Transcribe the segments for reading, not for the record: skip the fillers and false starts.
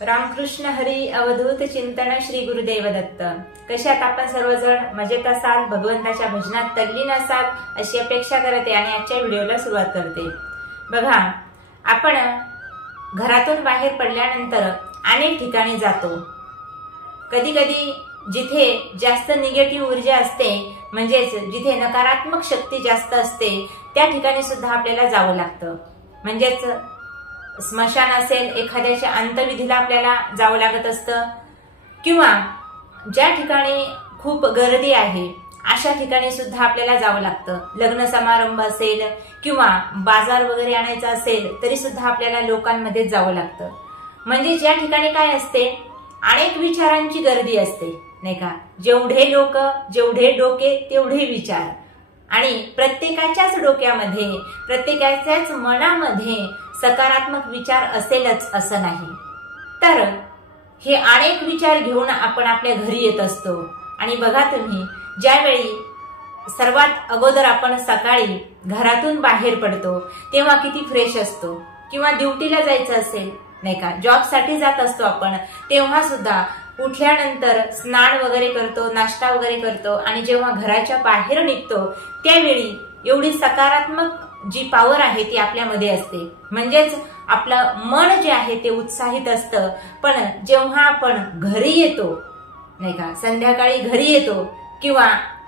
रामकृष्ण हरी अवधूत चिंतन श्री गुरुदेव दत्त। कशात आपण सर्वजण मजेत असाल, भगवंताच्या भजनात तल्लीन असाल अशी अपेक्षा करते आणि आजच्या व्हिडिओला सुरुवात करते। बघा, आपण घरातून बाहेर पडल्यानंतर अनेक ठिकाणी जातो। कधी कधी जिथे जास्त निगेटिव्ह ऊर्जा असते, म्हणजेच जिथे नकारात्मक शक्ती जास्त असते, त्या ठिकाणी सुद्धा आपल्याला जावं लागतं। म्हणजेच स्मशान असेल, एखाद्याच्या अंत्यविधीला आपल्याला जावं लागत असतं, किंवा ज्या ठिकाणी खूप गर्दी आहे अशा ठिकाणी सुद्धा आपल्याला जावं लागतं। लग्न समारंभ असेल किंवा बाजार वगैरे आणायचा असेल तरी सुद्धा आपल्याला लोकांमध्ये जावं लागतं। म्हणजे ज्या ठिकाणी काय असते, अनेक विचारांची गर्दी असते, नाही का। जेवढे लोक, जेवढे डोके तेवढे विचार, आणि प्रत्येकाच्याच डोक्यामध्ये, प्रत्येकाच्याच मनामध्ये सकारात्मक विचार असेलच असं नाही। तर हे अनेक विचार घेऊन आपण आपल्या घरी येत असतो। आणि बघा तुम्ही, ज्यावेळी सर्वात अगोदर आपण सकाळी घरातून बाहेर पडतो तेव्हा किती फ्रेश असतो, किंवा ड्युटीला जायचं असेल, नाही का, जॉबसाठी जात असतो आपण, तेव्हा सुद्धा उठल्यानंतर स्नान वगैरे करतो, नाश्ता वगैरे करतो, आणि जेव्हा घराच्या बाहेर निघतो त्यावेळी एवढी सकारात्मक जी पॉवर आहे ती आपल्यामध्ये असते। म्हणजेच आपलं मन जे आहे ते उत्साहित असतं। पण जेव्हा आपण घरी येतो, नाही का, संध्याकाळी घरी येतो किंवा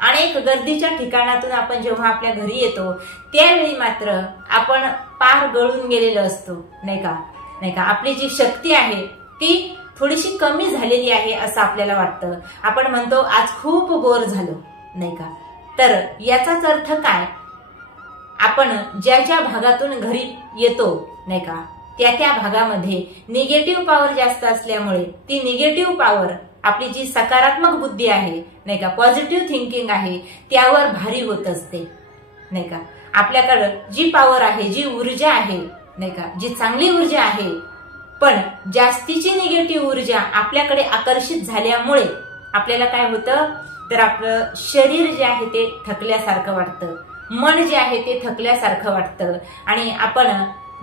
अनेक गर्दीच्या ठिकाणातून आपण जेव्हा आपल्या घरी येतो त्यावेळी मात्र आपण पार गळून गेलेलो असतो, नाही का। आपली जी शक्ती आहे ती थोडीशी कमी झालेली आहे असं आपल्याला वाटतं। आपण म्हणतो आज खूप बोर झालो, नाही का। तर याचाच अर्थ काय, आपण ज्या ज्या भागातून घरी येतो, नाही का, त्या भागामध्ये निगेटिव्ह पॉवर जास्त असल्यामुळे ती निगेटिव्ह पॉवर, आपली जी सकारात्मक बुद्धी आहे, नाही का, पॉझिटिव्ह थिंकिंग आहे, त्यावर भारी होत असते, नाही का। आपल्याकडे जी पॉवर आहे, जी ऊर्जा आहे, नाही का, जी चांगली ऊर्जा आहे, पण जास्तीची निगेटिव्ह ऊर्जा आपल्याकडे आकर्षित झाल्यामुळे आपल्याला काय होतं, तर आपलं शरीर जे आहे ते थकल्यासारखं वाटतं, मन जे आहे ते थकल्यासारखं वाटतं, आणि आपण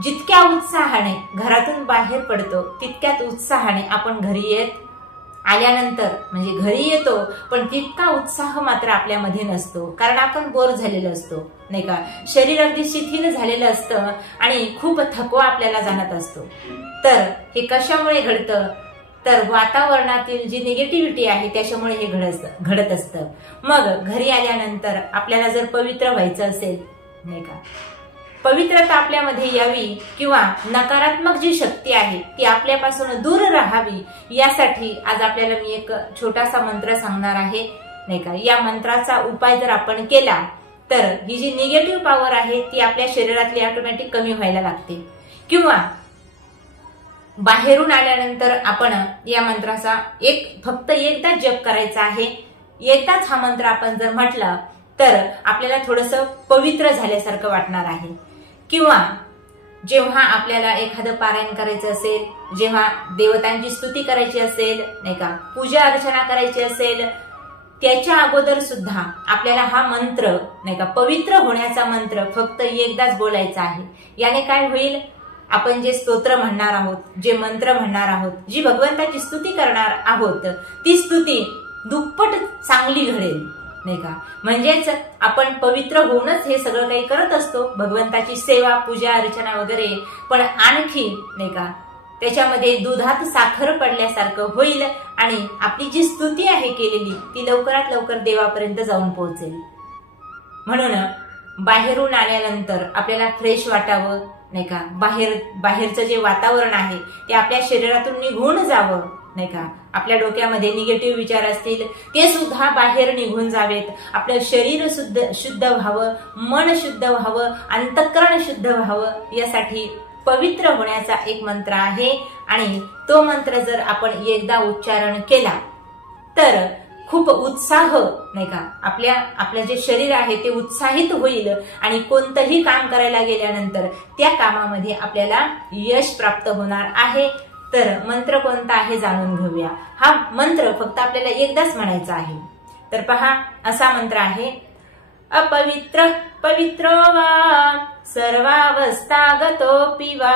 जितक्या उत्साहाने घरातून बाहेर पडतो तितक्याच उत्साहाने आपण घरी येत आल्यानंतर, म्हणजे घरी येतो पण तितका उत्साह मात्र आपल्यामध्ये नसतो, कारण आपण बोर झालेलो असतो, नाही का। शरीर अगदी शिथिल झालेलं असतं आणि खूप थकवा आपल्याला जाणत असतो। तर हे कशामुळे घडतं, तर वातावरणातील जी निगेटिव्हिटी आहे त्याच्यामुळे हे घडत असतं। मग घरी आल्यानंतर आपल्याला जर पवित्र व्हायचं असेल, नाही का, पवित्रता आपल्यामध्ये यावी, किंवा नकारात्मक जी शक्ती आहे ती आपल्यापासून दूर राहावी, यासाठी आज आपल्याला मी एक छोटासा मंत्र सांगणार आहे, नाही का। या मंत्राचा उपाय जर आपण केला तर ही जी निगेटिव्ह पॉवर आहे ती आपल्या शरीरातली ऑटोमॅटिक कमी व्हायला लागते। किंवा बाहेरून आल्यानंतर आपण या मंत्राचा फक्त एकदा जप करायचा आहे। एकदाच हा मंत्र आपण जर म्हटला तर आपल्याला थोडंसं पवित्र झाल्यासारखं वाटणार आहे। किंवा जेव्हा आपल्याला एखादं पारायण करायचं असेल, जेव्हा देवतांची स्तुती करायची असेल, नाही का, पूजा अर्चना करायची असेल, त्याच्या अगोदर सुद्धा आपल्याला हा मंत्र, नाही का, पवित्र होण्याचा मंत्र फक्त एकदाच बोलायचा आहे। याने काय होईल, आपण जे स्तोत्र म्हणणार आहोत, जे मंत्र म्हणणार आहोत, जी भगवंताची स्तुती करणार आहोत, ती स्तुती दुप्पट चांगली घडेल, नाही का। म्हणजेच आपण पवित्र होऊनच हे सगळं काही करत असतो, भगवंताची सेवा, पूजा अर्चना वगैरे, पण आणखी, नाही का, त्याच्यामध्ये दुधात साखर पडल्यासारखं होईल, आणि आपली जी स्तुती आहे केलेली ती लवकरात लवकर देवापर्यंत जाऊन पोहोचेल। म्हणून बाहेरून आल्यानंतर आपल्याला फ्रेश वाटावं, नाही का, बाहेरचं जे वातावरण आहे ते आपल्या शरीरातून निघून जावं, नाही का। आपल्या डोक्यामध्ये निगेटिव्ह विचार असतील ते सुद्धा बाहेर निघून जावेत, आपलं शरीर शुद्ध व्हावं, मन शुद्ध व्हावं, अंतःकरण शुद्ध व्हावं, यासाठी पवित्र होण्याचा एक मंत्र आहे। आणि तो मंत्र जर आपण एकदा उच्चारण केला तर खूप उत्साह, नाही का, आपलं जे शरीर आहे ते उत्साहित होईल, आणि कोणतंही काम करायला गेल्यानंतर त्या कामामध्ये आपल्याला यश प्राप्त होणार आहे। तर मंत्र कोणता आहे जाणून घेऊया। हा मंत्र फक्त आपल्याला एकदाच म्हणायचा आहे। तर पहा, असा मंत्र आहे, अपवित्र पवित्रो वा सर्वावस्थागतोऽपि वा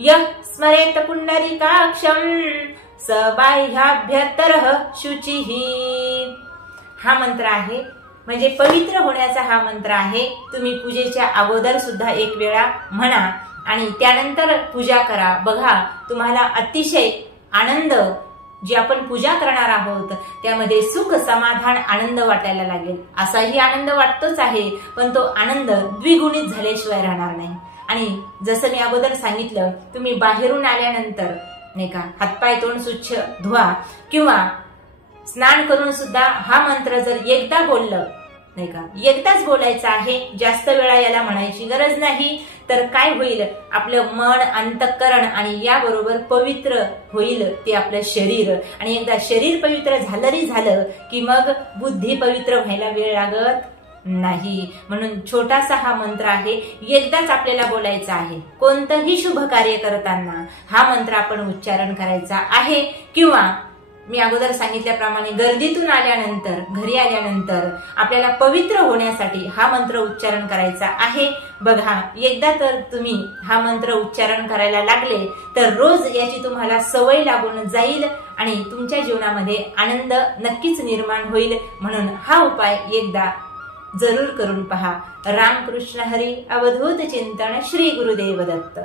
यः स्मरेत पुंडरीकाक्षं स बाह्याभ्यंतरः शुचिः। हा मंत्र आहे, म्हणजे पवित्र होण्याचा हा मंत्र आहे। तुम्ही पूजेच्या अगोदर सुद्धा एक वेळा म्हणा आणि त्यानंतर पूजा करा। बघा, तुम्हाला अतिशय आनंद, जी आपण पूजा करणार आहोत त्यामध्ये सुख, समाधान, आनंद वाटायला लागेल। असाही आनंद वाटतोच आहे, पण तो आनंद द्विगुणित झाल्याशिवाय राहणार नाही। आणि जसं मी अगोदर सांगितलं, तुम्ही बाहेरून आल्यानंतर नाही का हातपाय तोंड स्वच्छ धुवा किंवा स्नान करून सुद्धा हा मंत्र जर एकदा बोललं नाही का, एकदाच बोलायचं आहे, जास्त वेळा याला म्हणायची गरज नाही। तर काय होईल, आपलं मन, अंतःकरण आणि याबरोबर पवित्र होईल ते आपलं शरीर। आणि एकदा शरीर पवित्र झालं की मग बुद्धी पवित्र व्हायला वेळ लागत नाही। म्हणून छोटासा हा मंत्र आहे, एकदाच आपल्याला बोलायचा आहे। कोणतंही शुभ कार्य करताना हा मंत्र आपण उच्चारण करायचा आहे। किंवा मी अगोदर सांगितल्याप्रमाणे गर्दीतून आल्यानंतर, घरी आल्यानंतर आपल्याला पवित्र होण्यासाठी हा मंत्र उच्चारण करायचा आहे। बघा, एकदा तर तुम्ही हा मंत्र उच्चारण करायला लागले तर रोज याची तुम्हाला सवय लागून जाईल आणि तुमच्या जीवनामध्ये आनंद नक्कीच निर्माण होईल। म्हणून हा उपाय एकदा जरूर करून पहा। रामकृष्ण हरी। अवधूत चिंतन श्री गुरुदेव दत्त।